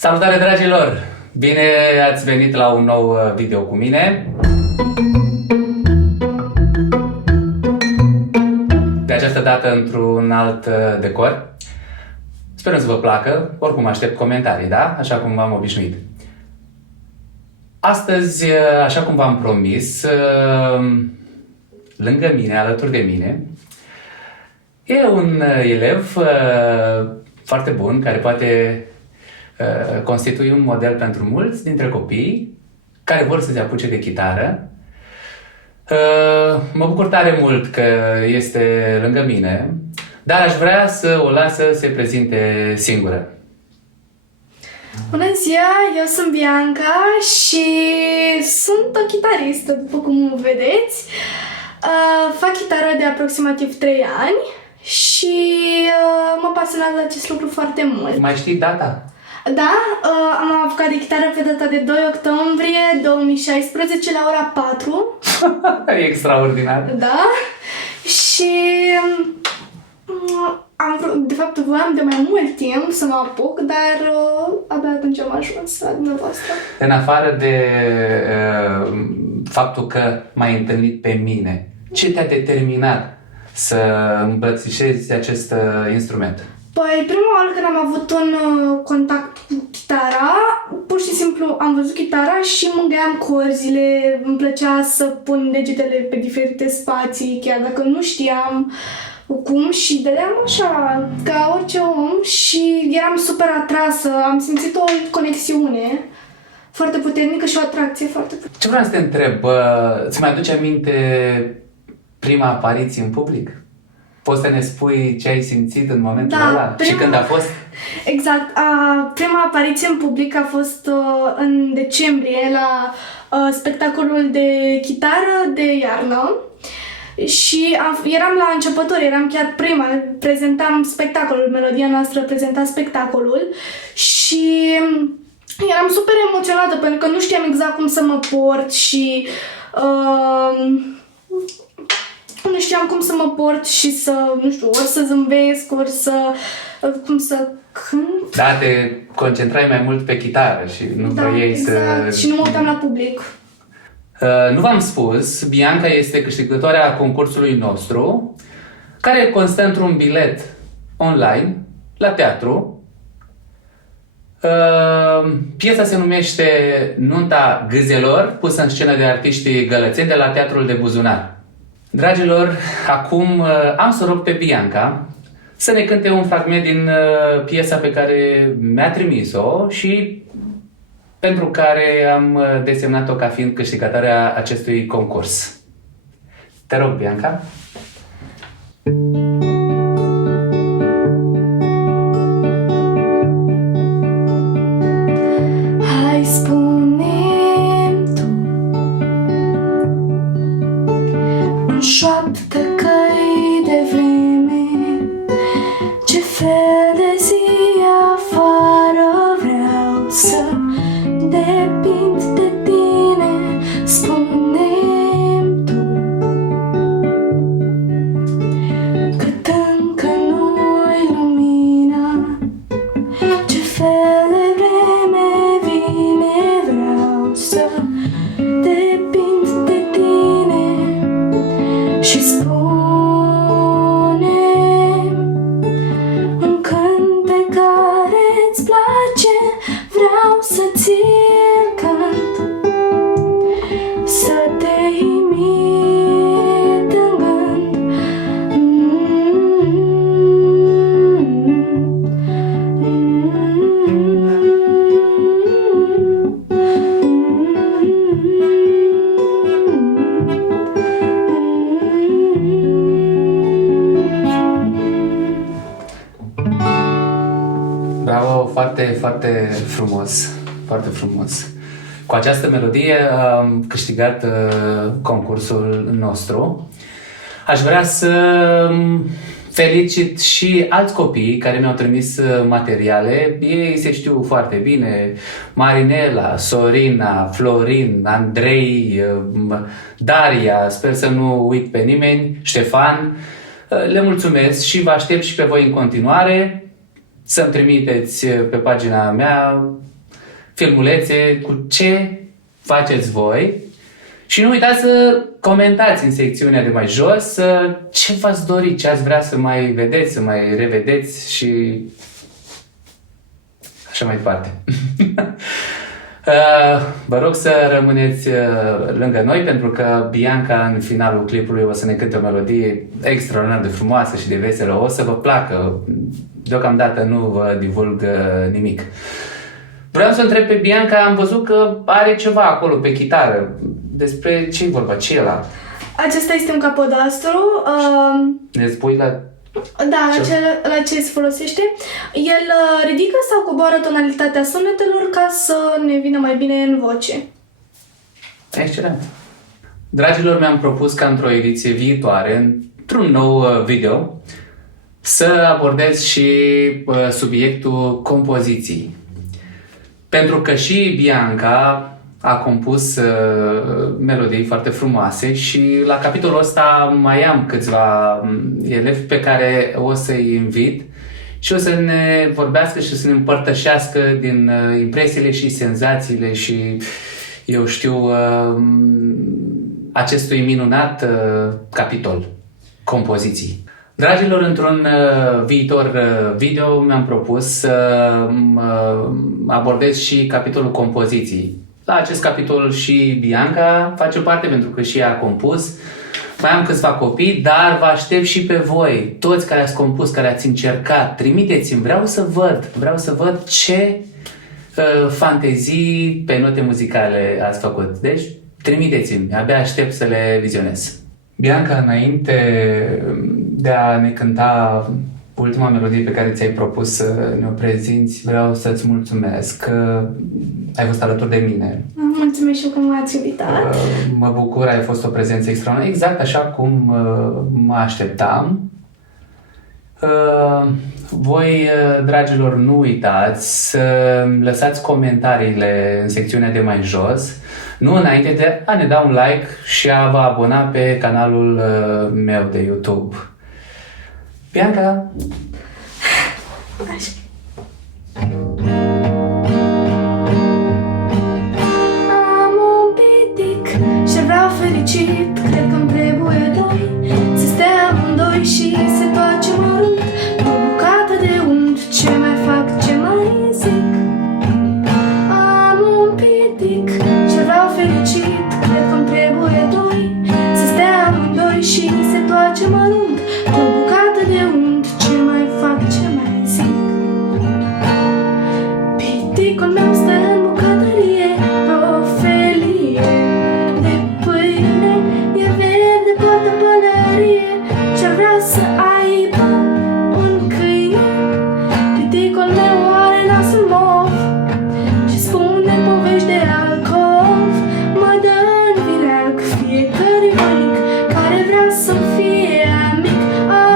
Salutare, dragilor! Bine ați venit la un nou video cu mine. De această dată într-un alt decor. Sperăm să vă placă. Oricum aștept comentarii, da? Așa cum v-am obișnuit. Astăzi, așa cum v-am promis, lângă mine, alături de mine, e un elev foarte bun, care poate constitui un model pentru mulți dintre copii care vor să se apuce de chitară. Mă bucur tare mult că este lângă mine, dar aș vrea să o las să se prezinte singură. Bună ziua, eu sunt Bianca și sunt o chitaristă, după cum vedeți. Fac chitară de aproximativ 3 ani și mă pasionează acest lucru foarte mult. Mai știi data? Da, am apucat de chitară pe data de 2 octombrie 2016 la ora 4. Extraordinar! Da, și de fapt voiam de mai mult timp să mă apuc, dar abia atunci am ajuns la dumneavoastră. În afară de faptul că m-ai întâlnit pe mine, ce te-a determinat să îmbrățișezi acest instrument? Păi, prima oară când am avut un contact cu chitara, pur și simplu am văzut chitara și mângâiam corzile, îmi plăcea să pun degetele pe diferite spații, chiar dacă nu știam cum, și dădeam așa, ca orice om, și eram super atrasă, am simțit o conexiune foarte puternică și o atracție foarte puternică. Ce vreau să te întreb, îți mai aduce aminte prima apariție în public? Poți să ne spui ce ai simțit în momentul ăla? Și când a fost? Exact. Prima apariție în public a fost în decembrie la spectacolul de chitară de iarnă. Și eram la începători, eram chiar prima, prezentam spectacolul, melodia noastră prezenta spectacolul și eram super emoționată pentru că nu știam exact cum să mă port și nu știam cum să mă port și să, nu știu, ori să zâmbesc, ori să, cum să cânt. Da, te concentrai mai mult pe chitară și nu voiai exact. Și nu mă uitam la public. Nu v-am spus, Bianca este câștigătoarea concursului nostru, care constă într-un bilet online la teatru. Piesa se numește Nunta Gâzelor, pusă în scenă de artiștii gălățeni de la Teatrul de Buzunar. Dragilor, acum am să rog pe Bianca să ne cânte un fragment din piesa pe care mi-a trimis-o și pentru care am desemnat-o ca fiind câștigătoarea acestui concurs. Te rog, Bianca. Hai, spune-mi tu în șoaptă că-i de vreme, ce fel de zi afară vreau să depind de tine. Spune-mi tu cât încă nu-i lumina, ce fel de vreme vine, vreau să depind de tine. Și spune-mi un cântec care-ți place, vreau să ți-l cânt, să te imit în gând. Bravo, foarte, foarte frumos, foarte frumos. Cu această melodie am câștigat concursul nostru. Aș vrea să felicit și alți copii care mi-au trimis materiale. Ei se știu foarte bine. Marinela, Sorina, Florin, Andrei, Daria, sper să nu uit pe nimeni, Ștefan. Le mulțumesc și vă aștept și pe voi în continuare. să-mi trimiteți pe pagina mea filmulețe cu ce faceți voi și nu uitați să comentați în secțiunea de mai jos ce v-ați dori, ce ați vrea să mai vedeți, să mai revedeți și așa mai departe. Vă rog să rămâneți lângă noi pentru că Bianca în finalul clipului o să ne cânte o melodie extraordinar de frumoasă și de veselă. O să vă placă. Deocamdată nu vă divulg nimic. Vreau să întreb pe Bianca, am văzut că are ceva acolo pe chitară. Despre ce e vorba? Ce e ăla? Acesta este un capodastru. Ne spui la... Da, la ce se folosește. El ridică sau coboară tonalitatea sunetelor ca să ne vină mai bine în voce. Excelent! Dragilor, mi-am propus ca într-o ediție viitoare, într-un nou video, să abordez și subiectul compoziției. Pentru că și Bianca a compus melodii foarte frumoase și la capitolul ăsta mai am câțiva elevi pe care o să-i invit și o să ne vorbească și să ne împărtășească din impresiile și senzațiile și, eu știu, acestui minunat capitol, compoziții. Dragilor, într-un viitor video mi-am propus să abordez și capitolul compoziții. La acest capitol și Bianca face parte pentru că și ea a compus. Mai am câțiva copii, dar vă aștept și pe voi, toți care ați compus, care ați încercat. Trimiteți-mi, vreau să văd ce fantezii pe note muzicale ați făcut. Deci, trimiteți-mi, abia aștept să le vizionez. Bianca, înainte de a ne cânta ultima melodie pe care ți-ai propus să ne-o prezinți, vreau să-ți mulțumesc că ai fost alături de mine. Mulțumesc și eu că m-ați invitat. Mă bucur, ai fost o prezență extraordinară, exact așa cum mă așteptam. Voi, dragilor, nu uitați să lăsați comentariile în secțiunea de mai jos, nu înainte de a ne da un like și a vă abona pe canalul meu de YouTube. Bianca! Așa. Am un pitic și vreau fericit, cred că-mi trebuie doi, să stea amândoi și se toace mărunt, o bucată de unt, ce mai fac, ce mai zic. Am un pitic și vreau fericit, cred că-mi trebuie doi, să stea amândoi și se toace mărunt, o bucată de unt, ce mai fac, ce mai zic. Piticul meu stă în bucătărie, pe o felie de pâine, e verde, poartă pălărie, ce-ar vrea să aibă un câine. Piticul meu are nasul mov și spune povești de alcool, mă dă în vileag fiecare voinic care vrea să-mi fie amic.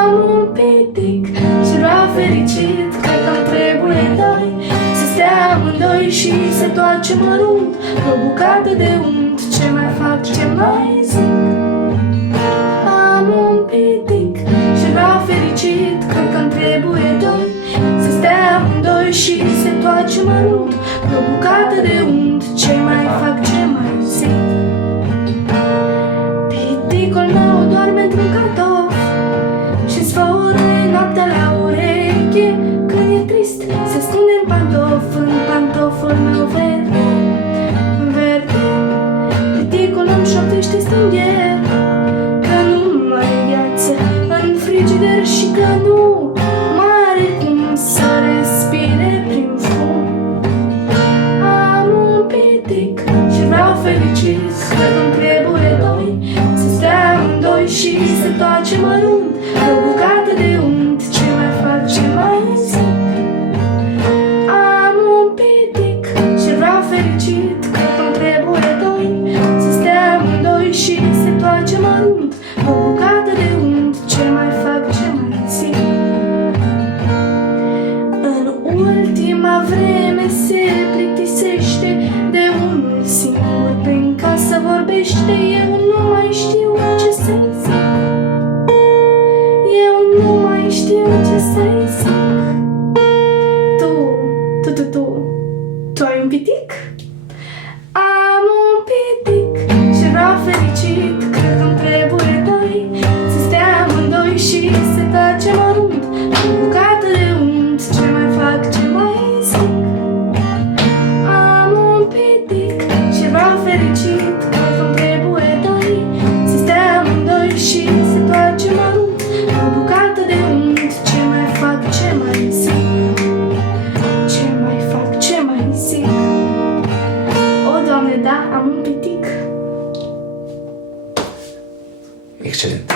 Am un pitic și vreau fericit, cred că-mi trebuie doi, să stea amândoi și se toace mărunt, o bucată de unt, ce mai fac, ce mai zic. Am un pitic și vreau fericit, cred că-mi trebuie doi, să stea amândoi și se toace mărunt, o bucată de unt, ce mai fac, ce mai zic. Piticul meu doarme într-un cartof și-ți fărâie noaptea la ureche, când e trist se ascunde în pantoful meu verde, verde. Piticul îmi șoptește stingher că nu mai e viață în frigider și că nu mai are cum să respire prin fum. Am un pitic și vreau fericit, cred că-mi trebuie doi, să stea amândoi și se toace mărunt, o bucată de unt, ce mai Tu ai un pitic? Am un pitic și vreau fericit. Cred că-mi trebuie doi, să stea amândoi și să tacem mărunt. O bucată de unt, ce mai fac, ce mai zic? Am un pitic și vreau fericit. Cred că-mi trebuie doi, să stea amândoi și să tacem mărunt. O bucată de unt, ce mai fac, ce mai zic? Ce mai fac, ce mai zic? O, Doamne, da, am un pitic. Excelent!